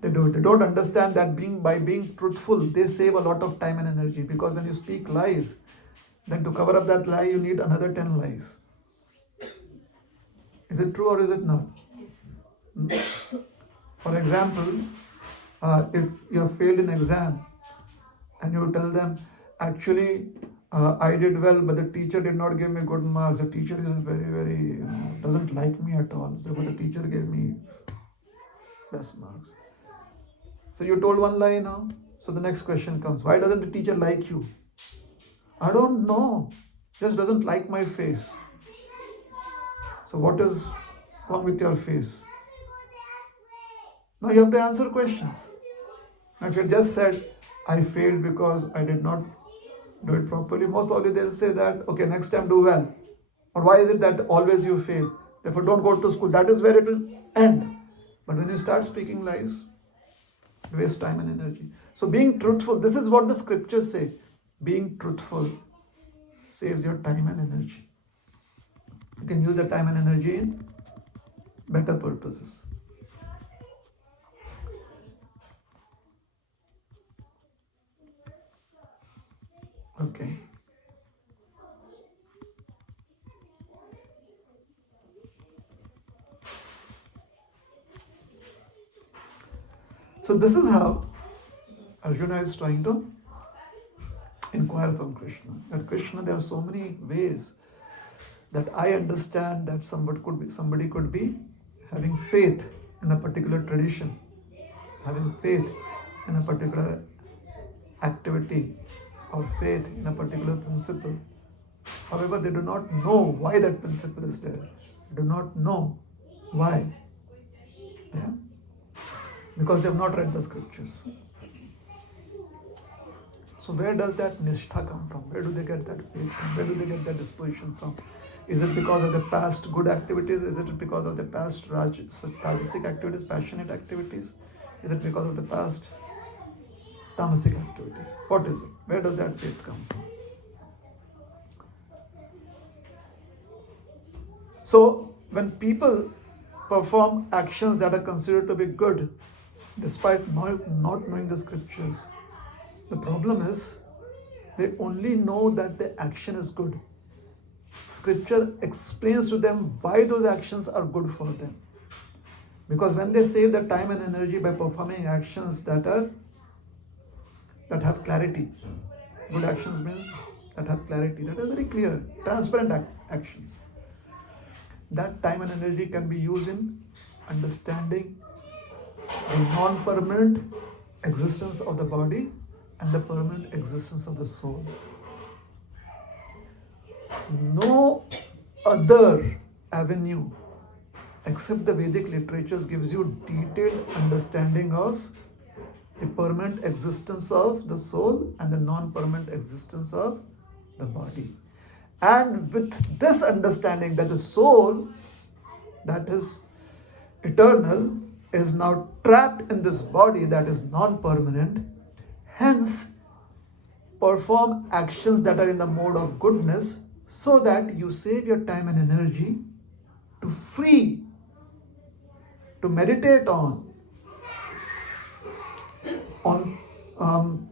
they do it. They don't understand that by being truthful, they save a lot of time and energy. Because when you speak lies, then to cover up that lie, you need another 10 lies. Is it true or is it not? For example, if you have failed an exam and you tell them, actually, I did well, but the teacher did not give me good marks. The teacher is very, doesn't like me at all. So the teacher gave me less marks. So you told one lie now. So the next question comes, why doesn't the teacher like you? I don't know. Just doesn't like my face. So what is wrong with your face? Now you have to answer questions. Now if you just said, I failed because I did not do it properly, most probably they'll say that, okay, next time do well. Or why is it that always you fail? Therefore don't go to school. That is where it will end. But when you start speaking lies, you waste time and energy. So being truthful, this is what the scriptures say. Being truthful saves your time and energy. You can use the time and energy in better purposes. Okay. So this is how Arjuna is trying to inquire from Krishna. That Krishna, there are so many ways that I understand that somebody could be having faith in a particular tradition, having faith in a particular activity, or faith in a particular principle. However, they do not know why that principle is there. They do not know why. Yeah? Because they have not read the scriptures. So where does that nishtha come from? Where do they get that faith from? Where do they get that disposition from? Is it because of the past good activities? Is it because of the past rajasic activities, passionate activities? Is it because of the past tamasic activities? What is it? Where does that faith come from? So when people perform actions that are considered to be good despite not knowing the scriptures. The problem is they only know that the action is good. Scripture explains to them why those actions are good for them. Because when they save their time and energy by performing actions that have clarity, good actions means that have clarity, that are very clear, transparent actions. That time and energy can be used in understanding the non-permanent existence of the body and the permanent existence of the soul. No other avenue except the Vedic literatures gives you detailed understanding of the permanent existence of the soul and the non-permanent existence of the body. And with this understanding that the soul, that is eternal, is now trapped in this body that is non-permanent, hence perform actions that are in the mode of goodness so that you save your time and energy to meditate on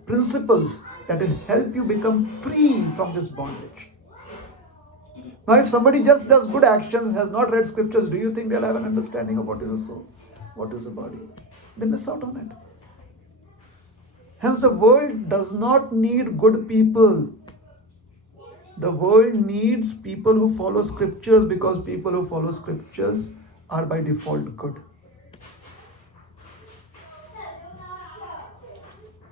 principles that will help you become free from this bondage. Now, if somebody just does good actions, has not read scriptures, do you think they'll have an understanding of what is the soul, what is the body? They miss out on it. Hence, the world does not need good people. The world needs people who follow scriptures, because people who follow scriptures are by default good.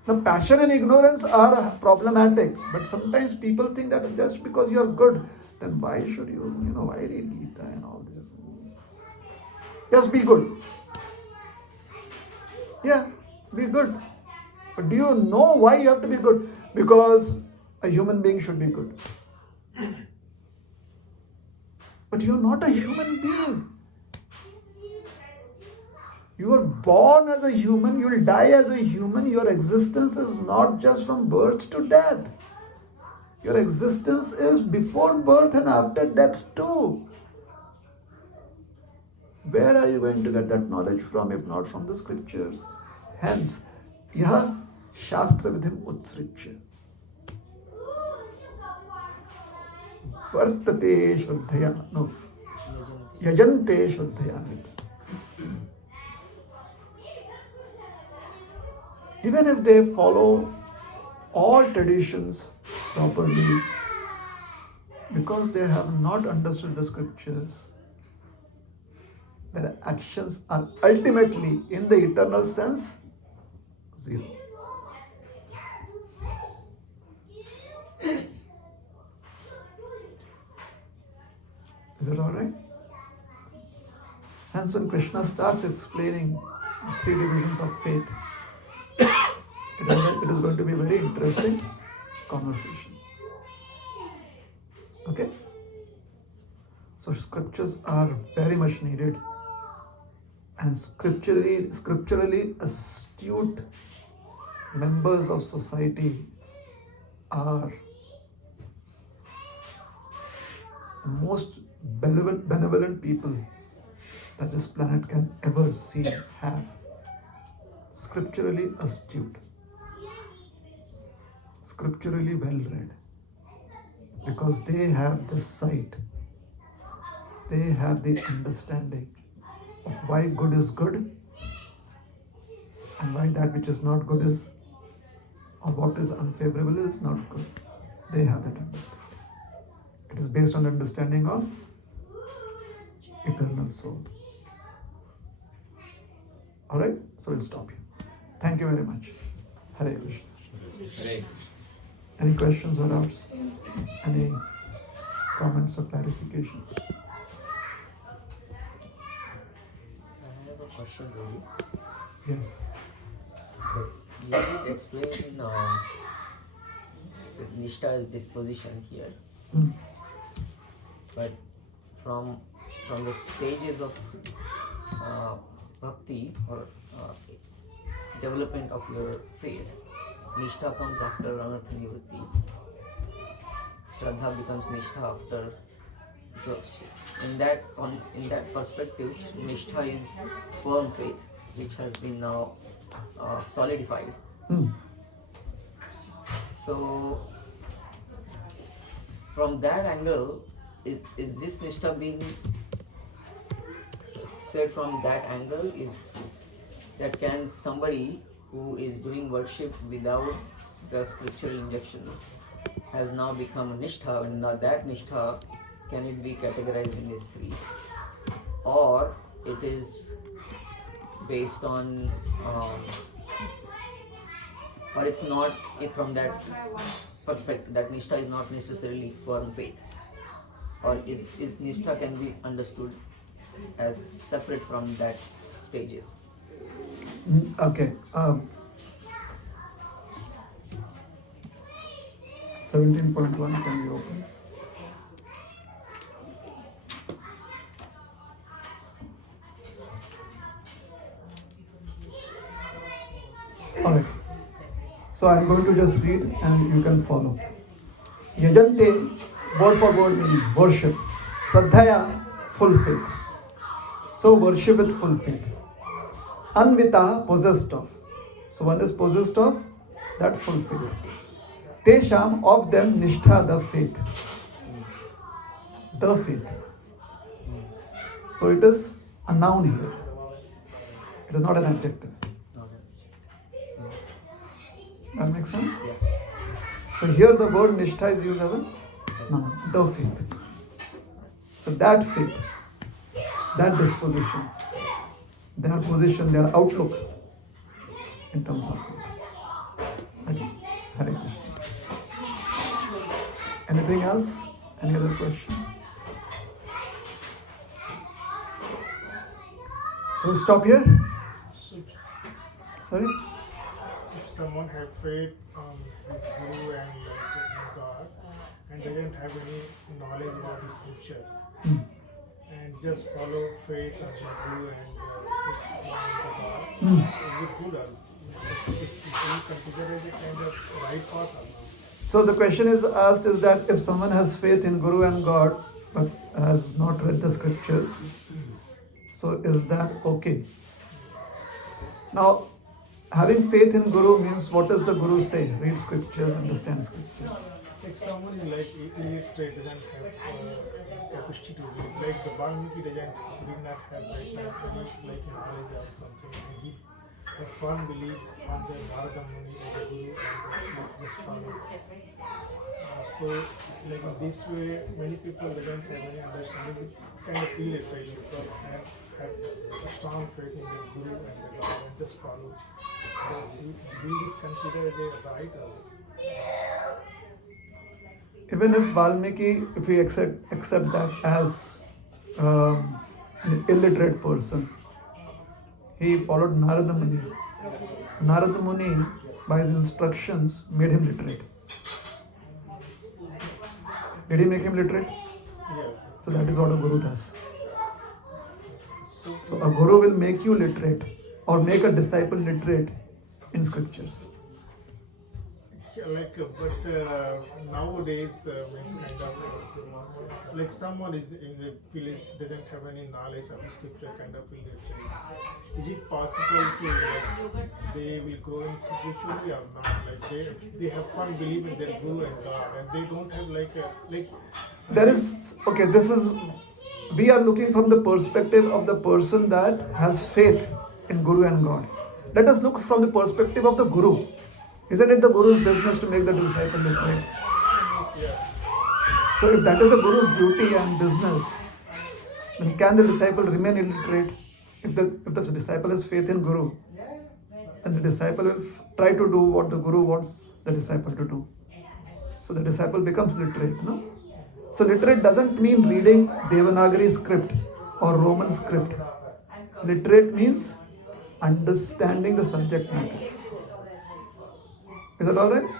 Now, passion and ignorance are problematic, but sometimes people think that just because you are good, then why should why read Gita and all this? Just be good. Yeah, be good. But do you know why you have to be good? Because a human being should be good. But you're not a human being. You were born as a human, you will die as a human. Your existence is not just from birth to death. Your existence is before birth and after death too. Where are you going to get that knowledge from if not from the scriptures? Hence, yaha shastra vidhim utsrichya. Vartate shraddhaya, no, yajante shraddhaya. Even if they follow all traditions properly, because they have not understood the scriptures, their actions are ultimately, in the eternal sense, zero. Is it alright? Hence, when Krishna starts explaining the 3 divisions of faith, it is going to be a very interesting conversation. Okay? So scriptures are very much needed, and scripturally astute members of society are the most benevolent people that this planet can ever see, have. Scripturally astute, scripturally well read, because they have the sight, they have the understanding of why good is good and why that which is not good is, or what is unfavorable is not good. They have that understanding. It is based on understanding of eternal soul. Alright, so we'll stop here. Thank you very much. Hare Krishna. Hare. Any questions or doubts? Any comments or clarifications? I have a question for you. Yes. So you did explain that Nishta's disposition here, but from the stages of bhakti or development of your faith, Nishtha comes after Anartha Nivritti. Shraddha becomes Nishtha after So in that perspective, nishtha is firm faith, which has been now solidified. Hmm. So from that angle, is this nishtha being said from that angle? Is that can somebody who is doing worship without the scriptural injunctions has now become a nishtha, and now that nishtha, can it be categorized in these three, or it is based on or it's not from that perspective, that nishtha is not necessarily firm faith, or is nishtha can be understood as separate from that stages? Okay. 17.1 can be open. Alright. So I'm going to just read and you can follow. Yajante, word for word meaning worship. Shraddhaya, full faith. So worship with full faith. Anvita, possessed of. So one is possessed of that full faith. Tesham, of them, nishtha, the faith. The faith. So it is a noun here. It is not an adjective. That makes sense? Yeah. So here the word nishtha is used as a noun. The faith. So that faith, that disposition, their position, their outlook in terms of faith. Okay. Hare Krishna. Anything else? Any other question? So we'll stop here. Sorry? If someone had faith on his guru and God and doesn't have any knowledge about the scripture and just follow faith on the guru and God, is it good or is considered as a kind of right path or not? So the question is asked is that if someone has faith in Guru and God but has not read the scriptures, so is that okay? Now, having faith in Guru means what does the Guru say? Read scriptures, understand scriptures. Like someone like illiterate doesn't have capacity to read, like the Valmiki did not have like necessarily like knowledge of something, and he had firm belief on the Narada Muni as a guru and just follows. So like in this way, many people doesn't have any understanding, kind of illiterate because have a strong faith in the guru and the God and just follow. So we is considered a right or Even if Valmiki, if we accept that as an illiterate person, he followed Narada Muni. Narada Muni, by his instructions, made him literate. Did he make him literate? yeah. So that is what a guru does. So a guru will make you literate or make a disciple literate in scriptures. Yeah, but nowadays, it's kind of like someone is in the village doesn't have any knowledge of the scripture, kind of illiterate. Is it possible to they will grow in spiritually or not? Like they have firm belief in their guru and God, and they don't have like. There is, okay, this is, we are looking from the perspective of the person that has faith in Guru and God. Let us look from the perspective of the Guru. Isn't it the Guru's business to make the disciple literate? So if that is the Guru's duty and business, then can the disciple remain illiterate? If the disciple has faith in Guru, then the disciple will try to do what the Guru wants the disciple to do. So the disciple becomes literate, no? So literate doesn't mean reading Devanagari script or Roman script. Literate means understanding the subject matter. Is that alright?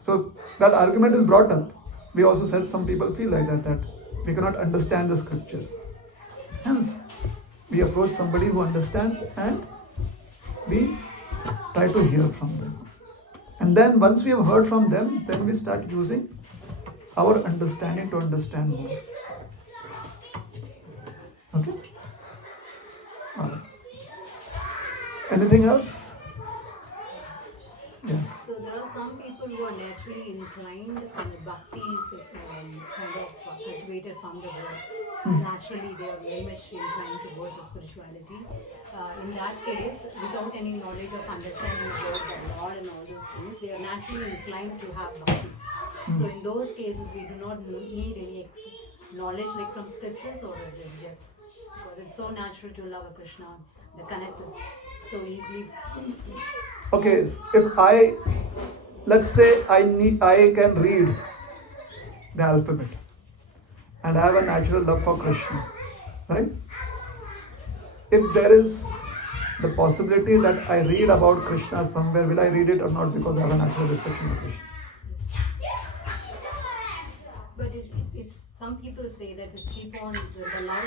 So that argument is brought up. We also said some people feel like that we cannot understand the scriptures. Hence, we approach somebody who understands and we try to hear from them. And then once we have heard from them, then we start using our understanding to understand more. Okay? Alright. Anything else? Yes. So there are some people who are naturally inclined and the bhakti is kind of cultivated from the birth. Naturally, they are very much inclined towards the spirituality. In that case, without any knowledge of understanding about the Lord and all those things, they are naturally inclined to have bhakti. So in those cases, we do not need any extra knowledge like from scriptures or religious, because it's so natural to love a Krishna. The connect is so easily. Okay, if let's say I can read the alphabet and I have a natural love for Krishna, right? If there is the possibility that I read about Krishna somewhere, will I read it or not because I have a natural affection for Krishna? But it's some people say that just keep on the love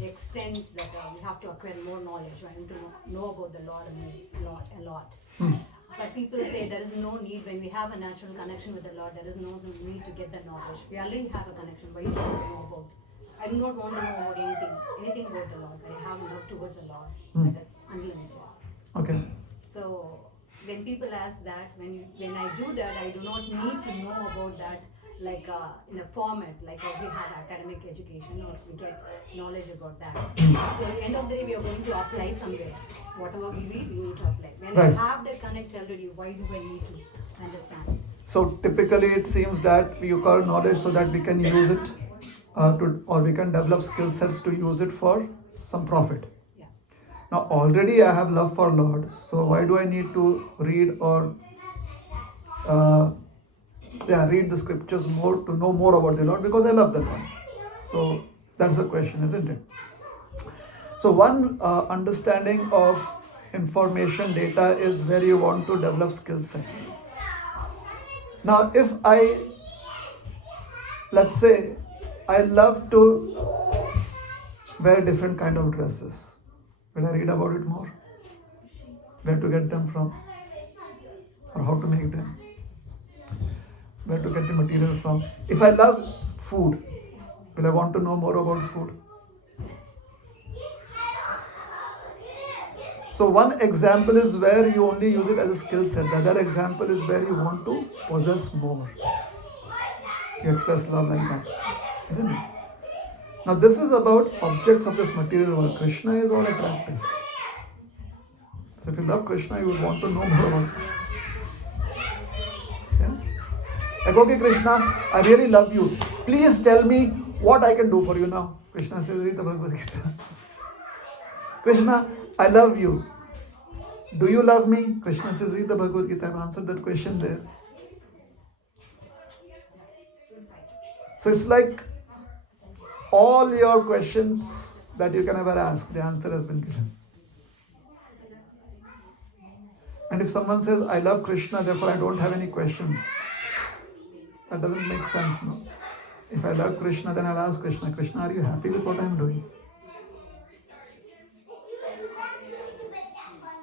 extends that we have to acquire more knowledge. I want to know about the Lord a lot. But people say there is no need when we have a natural connection with the Lord. There is no need to get the knowledge. We already have a connection. Why do you want to know about? I do not want to know about anything about the Lord. I have love towards the Lord that is unlimited. Okay. So when people ask that, when I do that, I do not need to know about that like in a format, like we have academic education or we get knowledge about that. So at the end of the day, we are going to apply somewhere. Whatever we read, we need to apply. When Right. I have that connect already, why do I need to understand? So typically it seems that we acquire knowledge so that we can use it or we can develop skill sets to use it for some profit. Yeah. Now already I have love for Lord, so why do I need to read or read the scriptures more to know more about the Lord? Because I love the Lord. So that's the question, isn't it? So one understanding of information data is where you want to develop skill sets. Now if let's say I love to wear different kind of dresses, will I read about it more? Where to get them from? Or how to make them? Where to get the material from? If I love food, will I want to know more about food? So one example is where you only use it as a skill set. The other example is where you want to possess more. You express love like that, isn't it? Now this is about objects of this material world. Krishna is all attractive. So if you love Krishna, you would want to know more about Krishna. Yes? Like, okay, Krishna, I really love you. Please tell me what I can do for you now. Krishna says, read the Bhagavad Gita. Krishna, I love you. Do you love me? Krishna says, read the Bhagavad Gita. I've answered that question there. So it's like all your questions that you can ever ask, the answer has been given. And if someone says, I love Krishna, therefore I don't have any questions, that doesn't make sense, no? If I love Krishna, then I'll ask Krishna, Krishna, are you happy with what I'm doing?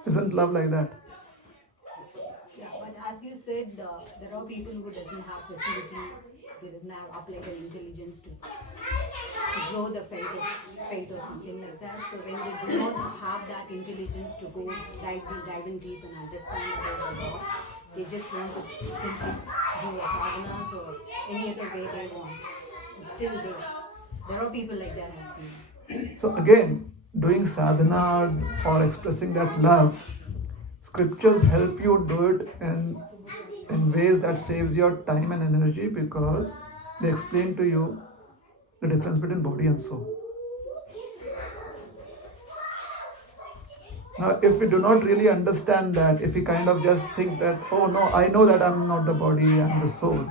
Isn't love like that? Yeah, but as you said, there are people who doesn't have facility, who doesn't have applied their intelligence to grow the faith or something like that. So when they do not have that intelligence to go dive in deep and understand about the law, they just want to simply do a sadhanas or any other way they want. It's still there. There are people like that I've seen. So again, doing sadhana or expressing that love, scriptures help you do it in ways that saves your time and energy because they explain to you the difference between body and soul. Now, if we do not really understand that, if we kind of just think that, oh no, I know that I'm not the body, I'm the soul.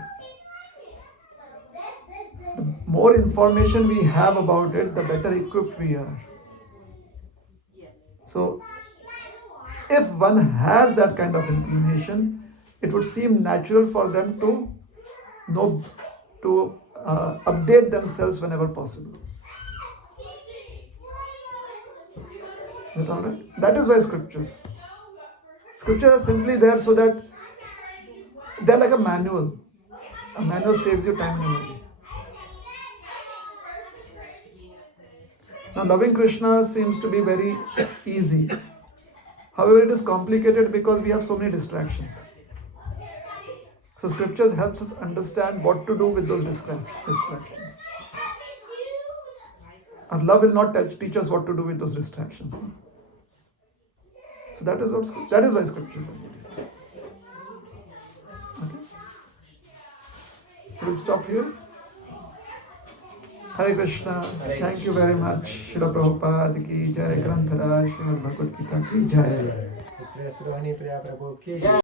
The more information we have about it, the better equipped we are. So, if one has that kind of inclination, it would seem natural for them to know, to update themselves whenever possible. Is that all right? That is why scriptures. Scriptures are simply there so that they're like a manual. A manual saves you time and energy. Now, loving Krishna seems to be very easy. However, it is complicated because we have so many distractions. So, scriptures helps us understand what to do with those distractions. Our love will not teach us what to do with those distractions. So that is why scriptures are needed. Okay. So we'll stop here. Hare Krishna. Thank you very much. Srila Prabhupada ki jai. Granth Raj Srimad Bhagavad Gita ki jai. His Grace Rohinipriya Prabhu ki jai.